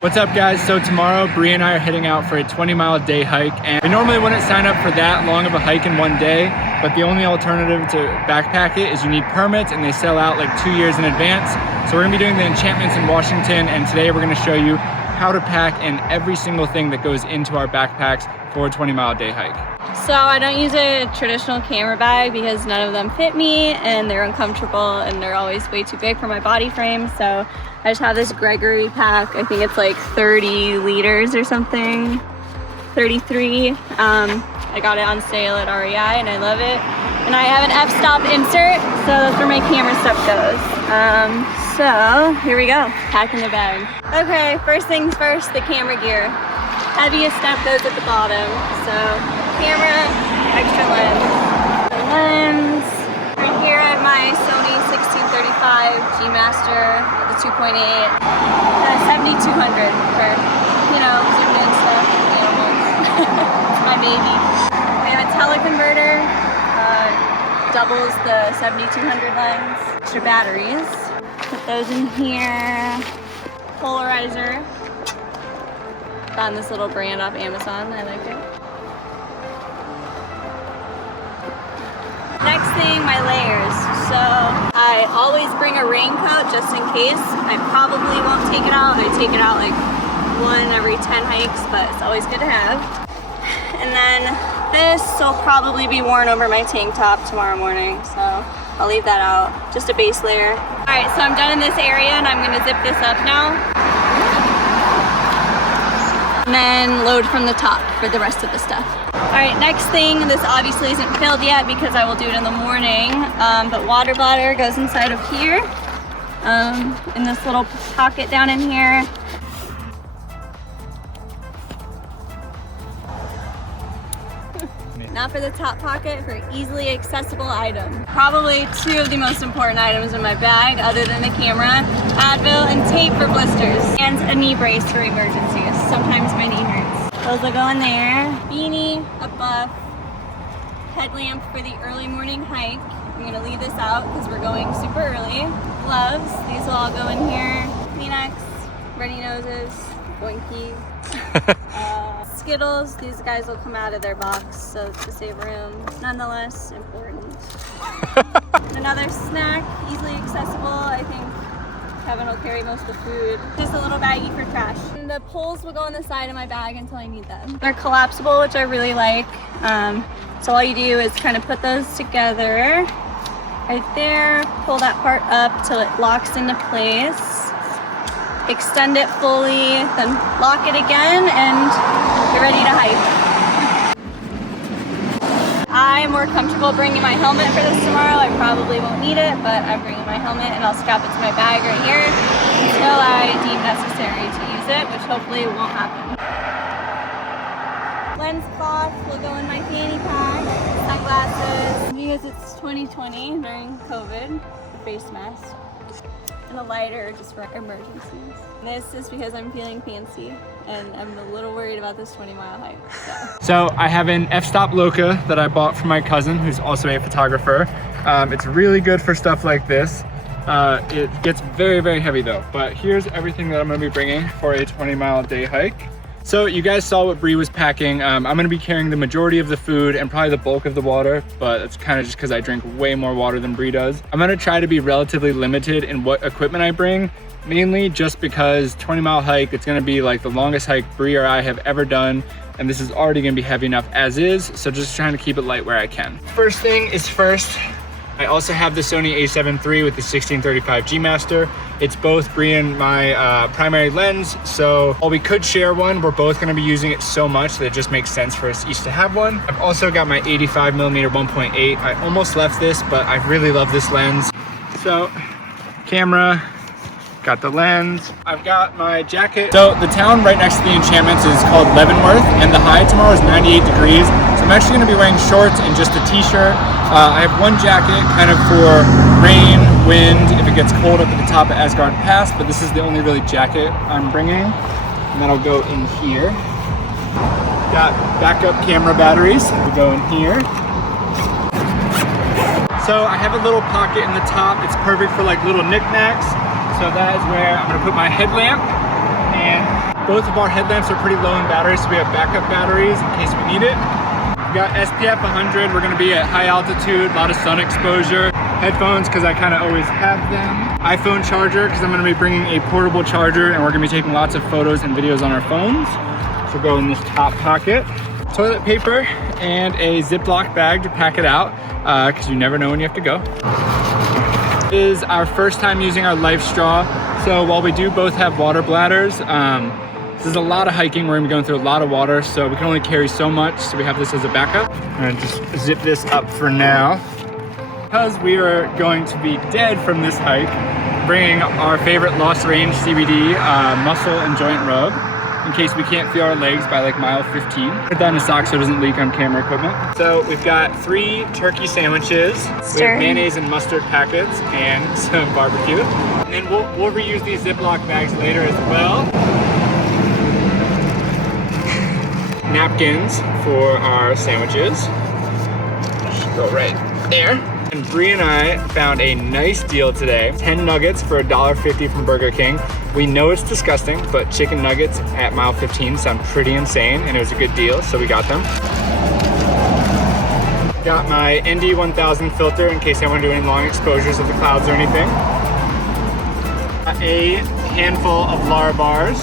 What's up guys? So tomorrow Bree and I are heading out for a 20-mile day hike, and we normally wouldn't sign up for that long of a hike in one day, but the only alternative to backpack it is you need permits, and they sell out like 2 years in advance. So we're gonna be doing the enchantments in Washington, and today we're gonna show you how to pack in every single thing that goes into our backpacks for a 20-mile day hike. So I don't use a traditional camera bag because none of them fit me and they're uncomfortable and they're always way too big for my body frame. So I just have this Gregory pack. I think it's like 30 liters or something, 33. I got it on sale at REI and I love it. And I have an f-stop insert, so that's where my camera stuff goes. So here we go, packing the bag. Okay, first things first, the camera gear. Heaviest stuff goes at the bottom. So camera, extra lens. The lens. Right here I have my Sony 1635 G Master, the 2.8, 7200 for, you know, zoomed in stuff, animals. It's my baby. We have a teleconverter, doubles the 7200 lens. Extra batteries. Put those in here. Polarizer. Found this little brand off Amazon. I like it. Next thing, my layers. So I always bring a raincoat just in case. I probably won't take it out. I take it out like 1 every 10 hikes, but it's always good to have. And then this will probably be worn over my tank top tomorrow morning, so I'll leave that out. Just a base layer. All right, so I'm done in this area and I'm gonna zip this up now. And then load from the top for the rest of the stuff. All right, next thing, this obviously isn't filled yet because I will do it in the morning, but water bladder goes inside of here, in this little pocket down in here. Now for the top pocket for easily accessible item. Probably 2 of the most important items in my bag, other than the camera, Advil and tape for blisters, and a knee brace for emergencies. Sometimes my knee hurts. Those will go in there. Beanie, a buff, headlamp for the early morning hike. I'm gonna leave this out because we're going super early. Gloves, these will all go in here. Kleenex, runny noses, boinky. Skittles, these guys will come out of their box, so to save room. Nonetheless, important. Another snack, easily accessible. I think Kevin will carry most of the food. Just a little baggie for trash. And the poles will go on the side of my bag until I need them. They're collapsible, which I really like. So all you do is kind of put those together right there, pull that part up till it locks into place. Extend it fully, then lock it again, and you're ready to hike. I'm more comfortable bringing my helmet for this tomorrow. I probably won't need it, but I'm bringing my helmet and I'll strap it to my bag right here until I deem necessary to use it, which hopefully won't happen. Lens cloth will go in my fanny pack, sunglasses, because it's 2020 during COVID, the face mask. And a lighter just for emergencies. This is because I'm feeling fancy and I'm a little worried about this 20-mile hike. So I have an f-stop Loca that I bought from my cousin, who's also a photographer. It's really good for stuff like this. It gets very, very heavy though. But here's everything that I'm gonna be bringing for a 20-mile day hike. So you guys saw what Bree was packing. I'm gonna be carrying the majority of the food and probably the bulk of the water, but it's kind of just because I drink way more water than Bree does. I'm gonna try to be relatively limited in what equipment I bring, mainly just because 20-mile hike, it's gonna be like the longest hike Bree or I have ever done, and this is already gonna be heavy enough as is, so just trying to keep it light where I can. First thing is first, I also have the Sony a7 III with the 1635 G Master. It's both Bree and my primary lens, so while we could share one, we're both gonna be using it so much that it just makes sense for us each to have one. I've also got my 85mm 1.8. I almost left this, but I really love this lens. So, camera, got the lens, I've got my jacket. So the town right next to the enchantments is called Leavenworth, and the high tomorrow is 98 degrees. So I'm actually gonna be wearing shorts and just a t-shirt. I have one jacket kind of for rain, wind, if it gets cold up at the top of Asgard Pass, but this is the only really jacket I'm bringing. And that'll go in here. Got backup camera batteries. We go in here. So I have a little pocket in the top. It's perfect for like little knickknacks. So that is where I'm gonna put my headlamp. And both of our headlamps are pretty low in batteries, so we have backup batteries in case we need it. We got SPF 100. We're gonna be at high altitude, a lot of sun exposure. Headphones, because I kind of always have them. iPhone charger, because I'm gonna be bringing a portable charger and we're gonna be taking lots of photos and videos on our phones. So go in this top pocket. Toilet paper and a Ziploc bag to pack it out, because you never know when you have to go. This is our first time using our LIFESTRAW. So while we do both have water bladders, this is a lot of hiking. We're gonna be going through a lot of water, so we can only carry so much. So we have this as a backup. I'm gonna just zip this up for now. Because we are going to be dead from this hike, bringing our favorite Lost Range CBD muscle and joint rub in case we can't feel our legs by like mile 15. Put that in a sock so it doesn't leak on camera equipment. So we've got 3 turkey sandwiches with mayonnaise and mustard packets and some barbecue. And then we'll reuse these Ziploc bags later as well. Napkins for our sandwiches. Just go right there. And Bree and I found a nice deal today. 10 nuggets for $1.50 from Burger King. We know it's disgusting, but chicken nuggets at mile 15 sound pretty insane, and it was a good deal, so we got them. Got my ND 1000 filter in case I want to do any long exposures of the clouds or anything. A handful of LARA bars.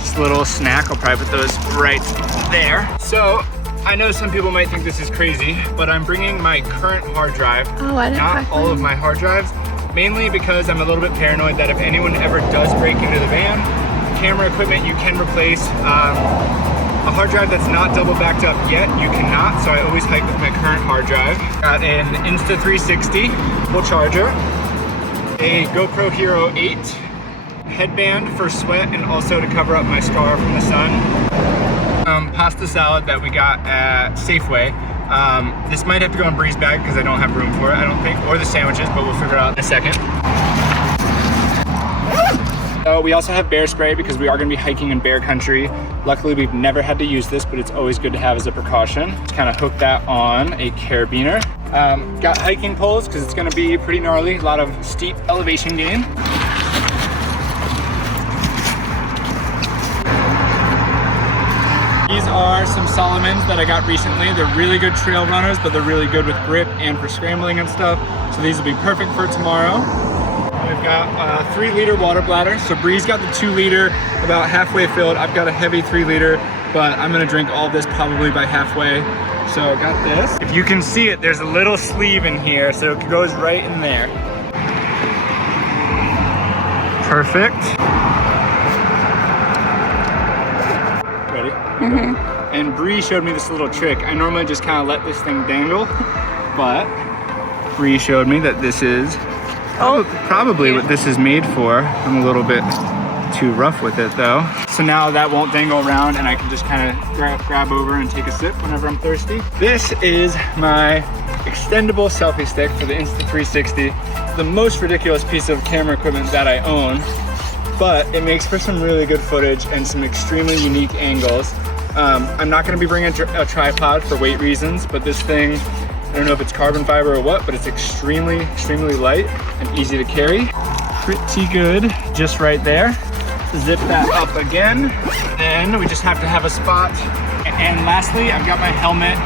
Just a little snack. I'll probably put those right there. So, I know some people might think this is crazy, but I'm bringing my current hard drive, not all of my hard drives, mainly because I'm a little bit paranoid that if anyone ever does break into the van, camera equipment you can replace. A hard drive that's not double backed up yet, you cannot, so I always hike with my current hard drive. Got an Insta360 full charger, a GoPro Hero 8, headband for sweat and also to cover up my scar from the sun. Pasta salad that we got at Safeway. This might have to go in Bree's bag because I don't have room for it, I don't think, or the sandwiches, but we'll figure it out in a second. So we also have bear spray because we are going to be hiking in bear country. Luckily, we've never had to use this, but it's always good to have as a precaution. Just kind of hook that on a carabiner. Got hiking poles because it's going to be pretty gnarly, a lot of steep elevation gain. These are some SALOMANs that I got recently. They're really good trail runners, but they're really good with grip and for scrambling and stuff. So these will be perfect for tomorrow. We've got a 3-liter water bladder. So Bree's got the 2-liter about halfway filled. I've got a heavy 3-liter, but I'm gonna drink all this probably by halfway. So got this. If you can see it, there's a little sleeve in here, so it goes right in there. Perfect. Ready? Mm-hmm. And Bree showed me this little trick. I normally just kind of let this thing dangle, but Bree showed me that this is probably what this is made for. I'm a little bit too rough with it though. So now that won't dangle around and I can just kind of grab over and take a sip whenever I'm thirsty. This is my extendable selfie stick for the Insta360. The most ridiculous piece of camera equipment that I own, but it makes for some really good footage and some extremely unique angles. I'm not gonna be bringing a tripod for weight reasons, but this thing, I don't know if it's carbon fiber or what, but it's extremely, extremely light and easy to carry. Pretty good, just right there. Zip that up again, and we just have to have a spot. And lastly, I've got my helmet.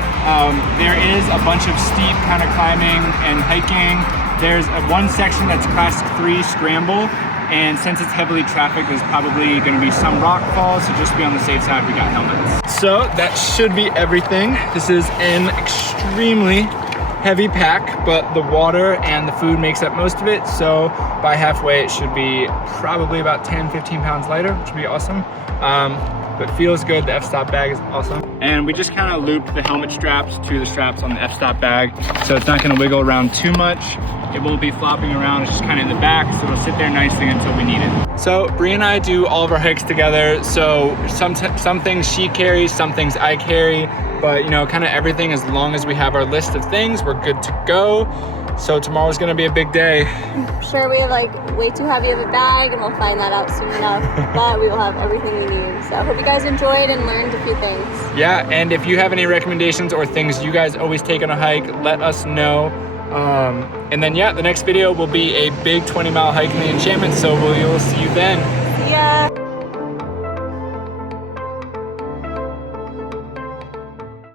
There is a bunch of steep kind of climbing and hiking. There's one section that's class 3 scramble, and since it's heavily trafficked, there's probably gonna be some rock falls, so just to be on the safe side, we got helmets. So that should be everything. This is an extremely heavy pack, but the water and the food makes up most of it, so by halfway it should be probably about 10-15 pounds lighter, which would be awesome. But feels good. The f-stop bag is awesome. And we just kind of looped the helmet straps to the straps on the f-stop bag, so it's not going to wiggle around too much. It won't be flopping around. It's just kind of in the back, so it'll sit there nicely until we need it. So Bree and I do all of our hikes together, so some things she carries, some things I carry, but you know, kind of everything, as long as we have our list of things, we're good to go. So tomorrow's gonna be a big day. I'm sure we have like way too heavy of a bag and we'll find that out soon enough, but we will have everything we need. So I hope you guys enjoyed and learned a few things. Yeah, and if you have any recommendations or things you guys always take on a hike, let us know. And then yeah, the next video will be a big 20-mile hike in the enchantment, so we'll see you then. See ya.